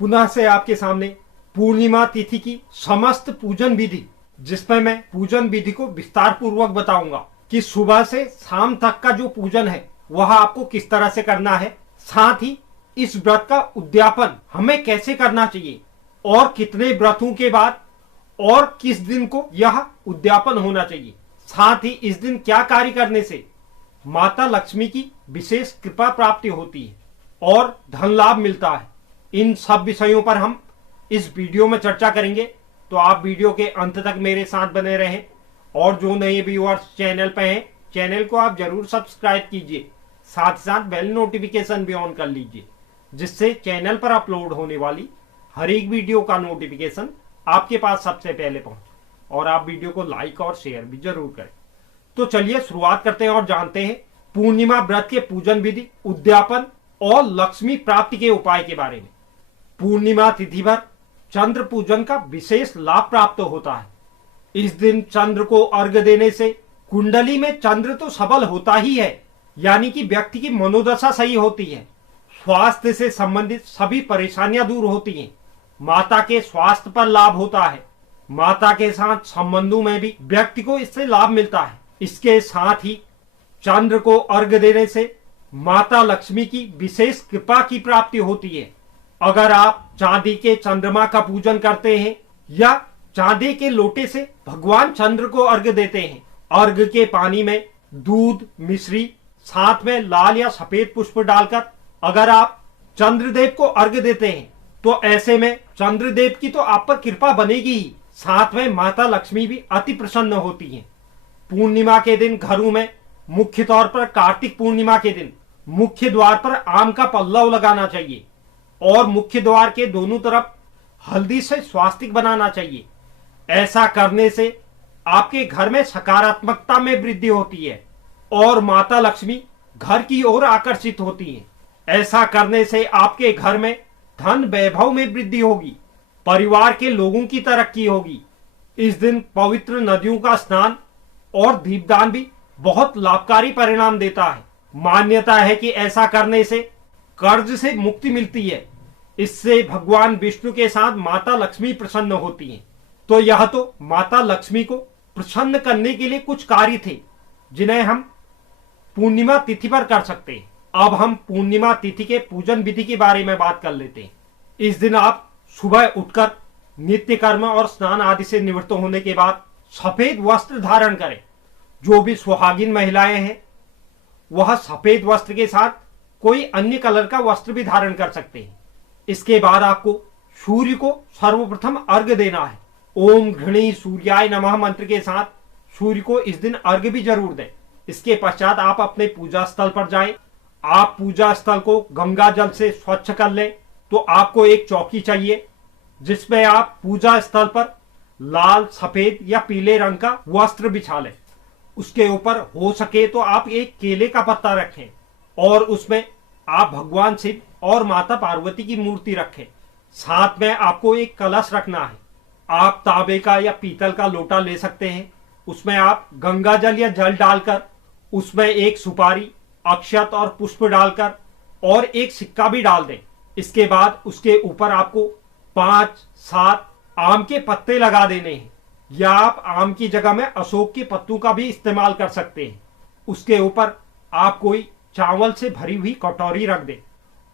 पुनः से आपके सामने पूर्णिमा तिथि की समस्त पूजन विधि, जिसमें मैं पूजन विधि को विस्तार पूर्वक बताऊंगा कि सुबह से शाम तक का जो पूजन है वह आपको किस तरह से करना है, साथ ही इस व्रत का उद्यापन हमें कैसे करना चाहिए और कितने व्रतों के बाद और किस दिन को यह उद्यापन होना चाहिए, साथ ही इस दिन क्या कार्य करने से माता लक्ष्मी की विशेष कृपा प्राप्ति होती है और धन लाभ मिलता है। इन सब विषयों पर हम इस वीडियो में चर्चा करेंगे, तो आप वीडियो के अंत तक मेरे साथ बने रहें। और जो नए व्यूअर्स चैनल पे हैं, चैनल को आप जरूर सब्सक्राइब कीजिए, साथ साथ बेल नोटिफिकेशन भी ऑन कर लीजिए, जिससे चैनल पर अपलोड होने वाली हर एक वीडियो का नोटिफिकेशन आपके पास सबसे पहले पहुंचे। और आप वीडियो को लाइक और शेयर भी जरूर करें। तो चलिए शुरुआत करते हैं और जानते हैं पूर्णिमा व्रत के पूजन विधि, उद्यापन और लक्ष्मी प्राप्ति के उपाय के बारे में। पूर्णिमा तिथि पर चंद्र पूजन का विशेष लाभ प्राप्त होता है। इस दिन चंद्र को अर्घ्य देने से कुंडली में चंद्र तो सबल होता ही है, यानी कि व्यक्ति की मनोदशा सही होती है, स्वास्थ्य से संबंधित सभी परेशानियां दूर होती हैं, माता के स्वास्थ्य पर लाभ होता है, माता के साथ संबंधों में भी व्यक्ति को इससे लाभ मिलता है। इसके साथ ही चंद्र को अर्घ्य देने से माता लक्ष्मी की विशेष कृपा की प्राप्ति होती है। अगर आप चांदी के चंद्रमा का पूजन करते हैं या चांदी के लोटे से भगवान चंद्र को अर्घ्य देते हैं, अर्घ्य के पानी में दूध, मिश्री, साथ में लाल या सफेद पुष्प डालकर अगर आप चंद्रदेव को अर्घ्य देते हैं, तो ऐसे में चंद्रदेव की तो आप पर कृपा बनेगी ही, साथ में माता लक्ष्मी भी अति प्रसन्न होती हैं। पूर्णिमा के दिन घरों में, मुख्य तौर पर कार्तिक पूर्णिमा के दिन, मुख्य द्वार पर आम का पल्लव लगाना चाहिए और मुख्य द्वार के दोनों तरफ हल्दी से स्वास्तिक बनाना चाहिए। ऐसा करने से आपके घर में सकारात्मकता में वृद्धि होती है और माता लक्ष्मी घर की ओर आकर्षित होती है। ऐसा करने से आपके घर में धन वैभव में वृद्धि होगी, परिवार के लोगों की तरक्की होगी। इस दिन पवित्र नदियों का स्नान और दीपदान भी बहुत लाभकारी परिणाम देता है। मान्यता है कि ऐसा करने से कर्ज से मुक्ति मिलती है। इससे भगवान विष्णु के साथ माता लक्ष्मी प्रसन्न होती हैं। तो यह तो माता लक्ष्मी को प्रसन्न करने के लिए कुछ कार्य थे जिन्हें हम पूर्णिमा तिथि पर कर सकते हैं। अब हम पूर्णिमा तिथि के पूजन विधि के बारे में बात कर लेते हैं। इस दिन आप सुबह उठकर नित्य कर्म और स्नान आदि से निवृत्त होने के बाद सफेद वस्त्र धारण करें। जो भी सुहागिन महिलाएं हैं वह सफेद वस्त्र के साथ कोई अन्य कलर का वस्त्र भी धारण कर सकते हैं। इसके बाद आपको सूर्य को सर्वप्रथम अर्घ्य देना है। ओम घृणी सूर्याय नमः मंत्र के साथ सूर्य को इस दिन अर्घ्य भी जरूर दें। इसके पश्चात आप अपने पूजा स्थल पर जाएं। आप पूजा स्थल को गंगा जल से स्वच्छ कर लें। तो आपको एक चौकी चाहिए जिसमें आप पूजा स्थल पर लाल, सफेद या पीले रंग का वस्त्र बिछा लें। उसके ऊपर हो सके तो आप एक केले का पत्ता रखें और उसमें आप भगवान शिव और माता पार्वती की मूर्ति रखें। साथ में आपको एक कलश रखना है। आप तांबे का या पीतल का लोटा ले सकते हैं। उसमें आप गंगा जल या जल डालकर उसमें एक सुपारी, अक्षत और पुष्प डालकर और एक सिक्का भी डाल दें। इसके बाद उसके ऊपर आपको 5-7 आम के पत्ते लगा देने हैं, या आप आम की जगह में अशोक के पत्तों का भी इस्तेमाल कर सकते हैं। उसके ऊपर आप कोई चावल से भरी हुई कटोरी रख दें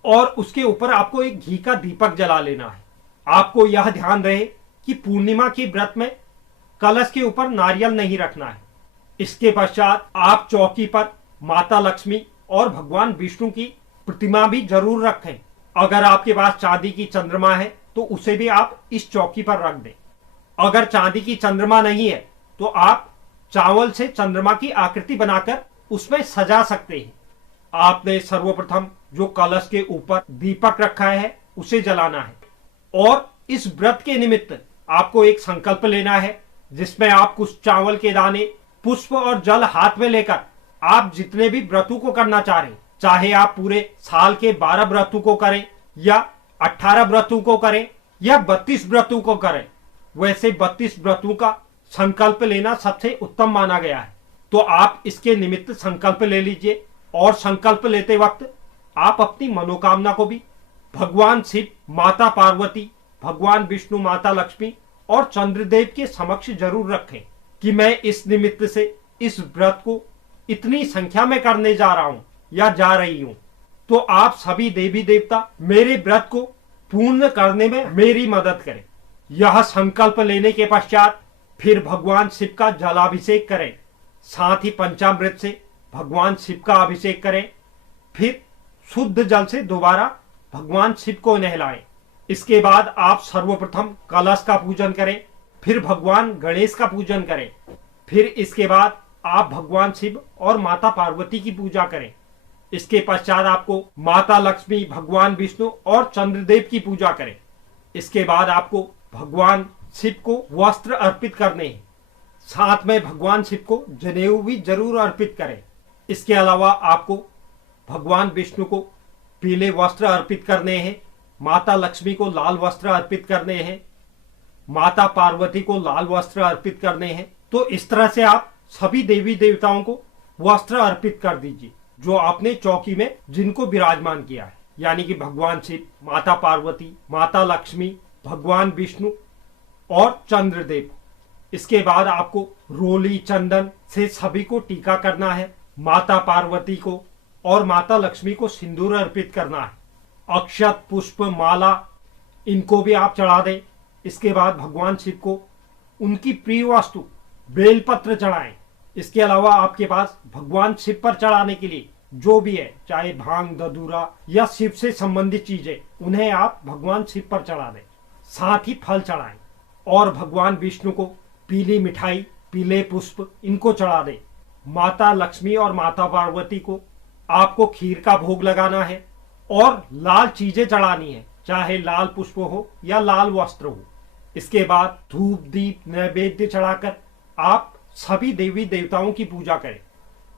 और उसके ऊपर आपको एक घी का दीपक जला लेना है। आपको यह ध्यान रहे कि पूर्णिमा के व्रत में कलश के ऊपर नारियल नहीं रखना है। इसके पश्चात आप चौकी पर माता लक्ष्मी और भगवान विष्णु की प्रतिमा भी जरूर रखें। अगर आपके पास चांदी की चंद्रमा है तो उसे भी आप इस चौकी पर रख दें। अगर चांदी की चंद्रमा नहीं है तो आप चावल से चंद्रमा की आकृति बनाकर उसमें सजा सकते हैं। आपने सर्वप्रथम जो कलश के ऊपर दीपक रखा है उसे जलाना है और इस व्रत के निमित्त आपको एक संकल्प लेना है जिसमें आप कुछ चावल के दाने, पुष्प और जल हाथ में लेकर आप जितने भी व्रतों को करना चाह रहे, चाहे आप पूरे साल के 12 व्रतों को करें या 18 व्रतों को करें या 32 व्रतों को करें, वैसे 32 व्रतों का संकल्प लेना सबसे उत्तम माना गया है। तो आप इसके निमित्त संकल्प ले लीजिए और संकल्प लेते वक्त आप अपनी मनोकामना को भी भगवान शिव, माता पार्वती, भगवान विष्णु, माता लक्ष्मी और चंद्रदेव के समक्ष जरूर रखें कि मैं इस निमित्त से इस व्रत को इतनी संख्या में करने जा रहा हूं या जा रही हूं। तो आप सभी देवी देवता मेरे व्रत को पूर्ण करने में मेरी मदद करें। यह संकल्प लेने के पश्चात फिर भगवान शिव का जलाभिषेक करें। साथ ही पंचामृत से भगवान शिव का अभिषेक करें। फिर शुद्ध जल से दोबारा भगवान शिव को नहलाएं। इसके बाद आप सर्वप्रथम कलश का पूजन करें, फिर भगवान गणेश का पूजन करें, फिर इसके बाद आप भगवान शिव और माता पार्वती की पूजा करें। इसके पश्चात आपको माता लक्ष्मी, भगवान विष्णु और चंद्रदेव की पूजा करें। इसके बाद आपको भगवान शिव को वस्त्र अर्पित करने हैं। साथ में भगवान शिव को जनेऊ भी जरूर अर्पित करें। इसके अलावा आपको भगवान विष्णु को पीले वस्त्र अर्पित करने हैं, माता लक्ष्मी को लाल वस्त्र अर्पित करने हैं, माता पार्वती को लाल वस्त्र अर्पित करने हैं। तो इस तरह से आप सभी देवी देवताओं को वस्त्र अर्पित कर दीजिए जो आपने चौकी में जिनको विराजमान किया है, यानी कि भगवान शिव, माता पार्वती, माता लक्ष्मी, भगवान विष्णु और चंद्रदेव। इसके बाद आपको रोली चंदन से सभी को टीका करना है। माता पार्वती को और माता लक्ष्मी को सिंदूर अर्पित करना है। अक्षत, पुष्प, माला इनको भी आप चढ़ा दें। इसके बाद भगवान शिव को उनकी प्रिय वस्तु बेलपत्र चढ़ाएं। इसके अलावा आपके पास भगवान शिव पर चढ़ाने के लिए जो भी है, चाहे भांग, धतूरा या शिव से संबंधित चीजें, उन्हें आप भगवान शिव पर चढ़ा दें। साथ ही फल चढ़ाएं और भगवान विष्णु को पीली मिठाई, पीले पुष्प इनको चढ़ा दें। माता लक्ष्मी और माता पार्वती को आपको खीर का भोग लगाना है और लाल चीजें चढ़ानी है, चाहे लाल पुष्प हो या लाल वस्त्र हो। इसके बाद धूप, दीप, नैवेद्य चढ़ाकर आप सभी देवी देवताओं की पूजा करें।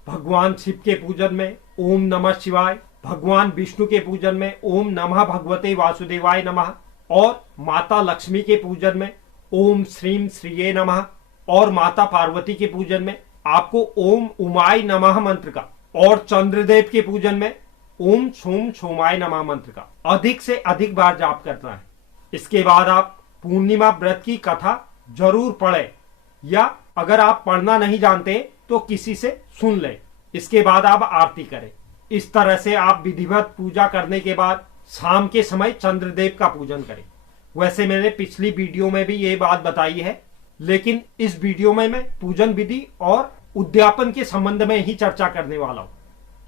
भगवान शिव के पूजन में ओम नमः शिवाय, भगवान विष्णु के पूजन में ओम नमः भगवते वासुदेवाय नमः और माता लक्ष्मी के पूजन में ओम श्रीम श्रीये नमः और माता पार्वती के पूजन में आपको ओम उमाय नमः मंत्र का और चंद्रदेव के पूजन में ओम सोम सोमाय नमः मंत्र का अधिक से अधिक बार जाप करना है। इसके बाद आप पूर्णिमा व्रत की कथा जरूर पढ़ें या अगर आप पढ़ना नहीं जानते तो किसी से सुन लें। इसके बाद आप आरती करें। इस तरह से आप विधिवत पूजा करने के बाद शाम के समय चंद्रदेव का पूजन करें। वैसे मैंने पिछली वीडियो में भी ये बात बताई है, लेकिन इस वीडियो में मैं पूजन विधि और उद्यापन के संबंध में ही चर्चा करने वाला हूं।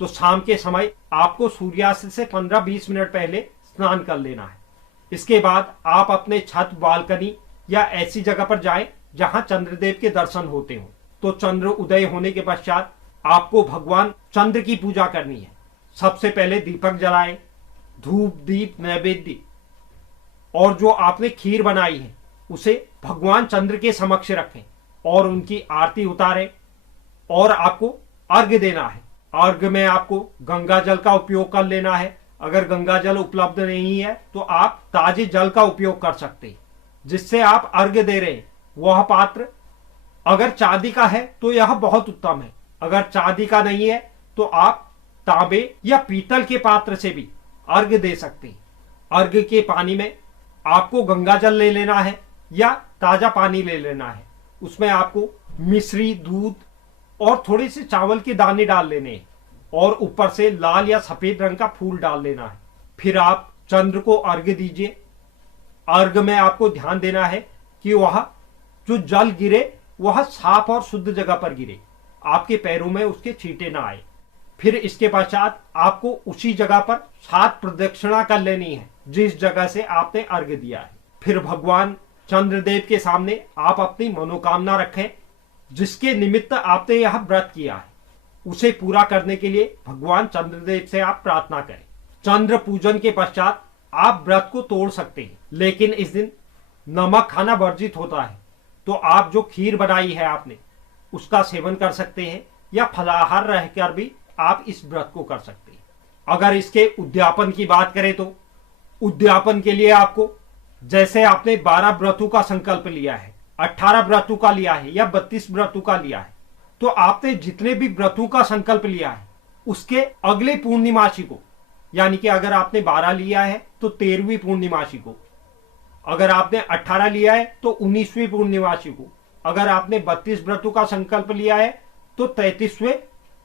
तो शाम के समय आपको सूर्यास्त से 15-20 मिनट पहले स्नान कर लेना है। इसके बाद आप अपने छत, बालकनी या ऐसी जगह पर जाएं जहां चंद्रदेव के दर्शन होते हो। तो चंद्र उदय होने के पश्चात आपको भगवान चंद्र की पूजा करनी है। सबसे पहले दीपक जलाएं, धूप, दीप, नैवेद्य और जो आपने खीर बनाई है उसे भगवान चंद्र के समक्ष रखें और उनकी आरती उतारें और आपको अर्घ्य देना है। अर्घ्य में आपको गंगा जल का उपयोग कर लेना है। अगर गंगा जल उपलब्ध नहीं है तो आप ताजे जल का उपयोग कर सकते हैं। जिससे आप अर्घ्य दे रहे हैं वह पात्र अगर चांदी का है तो यह बहुत उत्तम है। अगर चांदी का नहीं है तो आप तांबे या पीतल के पात्र से भी अर्घ्य दे सकते हैं। अर्घ्य के पानी में आपको गंगा जल ले लेना है या ताजा पानी ले लेना है। उसमें आपको मिश्री, दूध और थोड़े से चावल के दाने डाल लेने हैं और ऊपर से लाल या सफेद रंग का फूल डाल लेना है। फिर आप चंद्र को अर्घ्य दीजिए। अर्घ्य में आपको ध्यान देना है कि वह जो जल गिरे वह साफ और शुद्ध जगह पर गिरे, आपके पैरों में उसके छींटे ना आए। फिर इसके पश्चात आपको उसी जगह पर 7 प्रदक्षिणा कर लेनी है जिस जगह से आपने अर्घ्य दिया है। फिर भगवान चंद्रदेव के सामने आप अपनी मनोकामना रखें जिसके निमित्त आपने यह व्रत किया है, उसे पूरा करने के लिए भगवान चंद्रदेव से आप प्रार्थना करें। चंद्र पूजन के पश्चात आप व्रत को तोड़ सकते हैं, लेकिन इस दिन नमक खाना वर्जित होता है। तो आप जो खीर बनाई है आपने उसका सेवन कर सकते हैं या फलाहार रहकर भी आप इस व्रत को कर सकते हैं। अगर इसके उद्यापन की बात करें तो उद्यापन के लिए आपको जैसे आपने 12 व्रतों का संकल्प लिया है, 18 व्रतों का लिया है या 32 व्रतों का लिया है, तो आपने जितने भी व्रतों का संकल्प लिया है उसके अगले पूर्णिमासी को यानी कि अगर आपने 12 लिया है तो 13वीं पूर्णिमासी को, अगर आपने 18 लिया है तो 19वीं पूर्णिमासी को, अगर आपने 32 व्रतों का संकल्प लिया है तो 33वें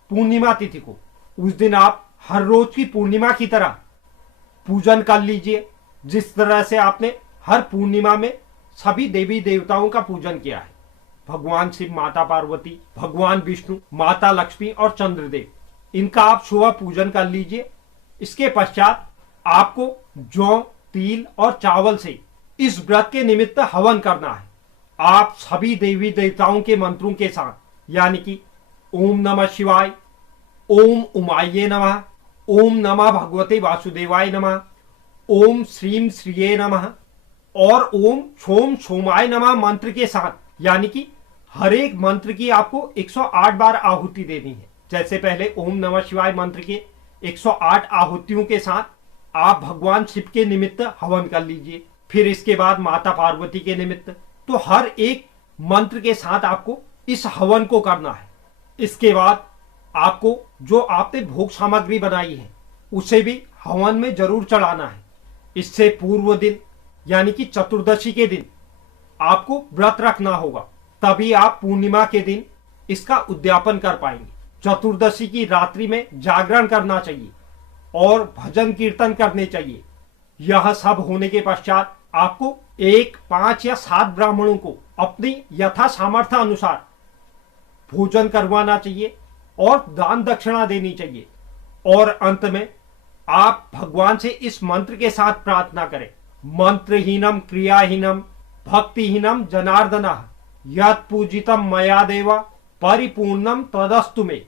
पूर्णिमा तिथि को। उस दिन आप हर रोज की पूर्णिमा की तरह पूजन कर लीजिए, जिस तरह से आपने हर पूर्णिमा में सभी देवी देवताओं का पूजन किया है। भगवान शिव, माता पार्वती, भगवान विष्णु, माता लक्ष्मी और चंद्रदेव, इनका आप सुबह पूजन कर लीजिए। इसके पश्चात आपको जौ, तिल और चावल से इस व्रत के निमित्त हवन करना है। आप सभी देवी देवताओं के मंत्रों के साथ, यानी कि ओम नमः शिवाय, ओम उमाये नमः, ओम नमः भगवते वासुदेवाय नमः, ओम श्रीम श्रीये नमः और ओम सोम सोमाय नमः मंत्र के साथ, यानी कि हर एक मंत्र की आपको 108 बार आहुति देनी है। जैसे पहले ओम नमः शिवाय मंत्र के 108 आहुतियों के साथ आप भगवान शिव के निमित्त हवन कर लीजिए। फिर इसके बाद माता पार्वती के निमित्त, तो हर एक मंत्र के साथ आपको इस हवन को करना है। इसके बाद आपको जो आपने भोग सामग्री बनाई है उसे भी हवन में जरूर चढ़ाना है। इससे पूर्व दिन यानी कि चतुर्दशी के दिन आपको व्रत रखना होगा, तभी आप पूर्णिमा के दिन इसका उद्यापन कर पाएंगे। चतुर्दशी की रात्रि में जागरण करना चाहिए और भजन कीर्तन करने चाहिए। यह सब होने के पश्चात आपको 1, 5 या 7 ब्राह्मणों को अपनी यथा सामर्थ्य अनुसार भोजन करवाना चाहिए और दान दक्षिणा देनी चाहिए। और अंत में आप भगवान से इस मंत्र के साथ प्रार्थना करें, मंत्रहीनम क्रियाहीनम भक्तिहीनम जनार्दनः यत् पूजितम मया देवा परिपूर्णम तदस्तु मे।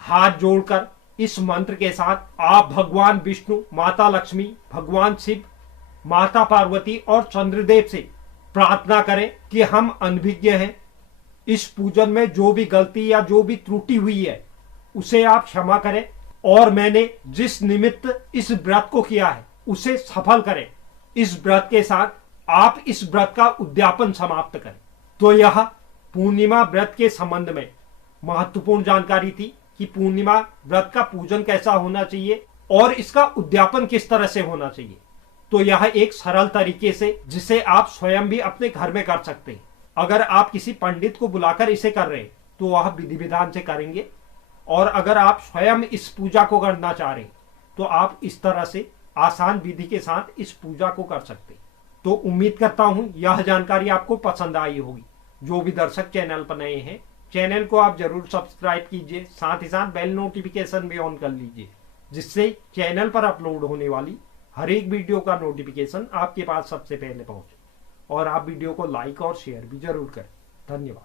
हाथ जोड़कर इस मंत्र के साथ आप भगवान विष्णु, माता लक्ष्मी, भगवान शिव, माता पार्वती और चंद्रदेव से प्रार्थना करें कि हम अनभिज्ञ हैं, इस पूजन में जो भी गलती या जो भी त्रुटि हुई है उसे आप क्षमा करें और मैंने जिस निमित्त इस व्रत को किया है उसे सफल करें। इस व्रत के साथ आप इस व्रत का उद्यापन समाप्त करें। तो यह पूर्णिमा व्रत के संबंध में महत्वपूर्ण जानकारी थी कि पूर्णिमा व्रत का पूजन कैसा होना चाहिए और इसका उद्यापन किस तरह से होना चाहिए। तो यह एक सरल तरीके से जिसे आप स्वयं भी अपने घर में कर सकते हैं। अगर आप किसी पंडित को बुलाकर इसे कर रहे हैं तो वह विधि विधान से करेंगे, और अगर आप स्वयं इस पूजा को करना चाह रहे हैं तो आप इस तरह से आसान विधि के साथ इस पूजा को कर सकते हैं। तो उम्मीद करता हूं यह जानकारी आपको पसंद आई होगी। जो भी दर्शक चैनल पर नए हैं, चैनल को आप जरूर सब्सक्राइब कीजिए, साथ ही साथ बेल नोटिफिकेशन भी ऑन कर लीजिए, जिससे चैनल पर अपलोड होने वाली हर एक वीडियो का नोटिफिकेशन आपके पास सबसे पहले पहुंचे। और आप वीडियो को लाइक और शेयर भी जरूर करें। धन्यवाद।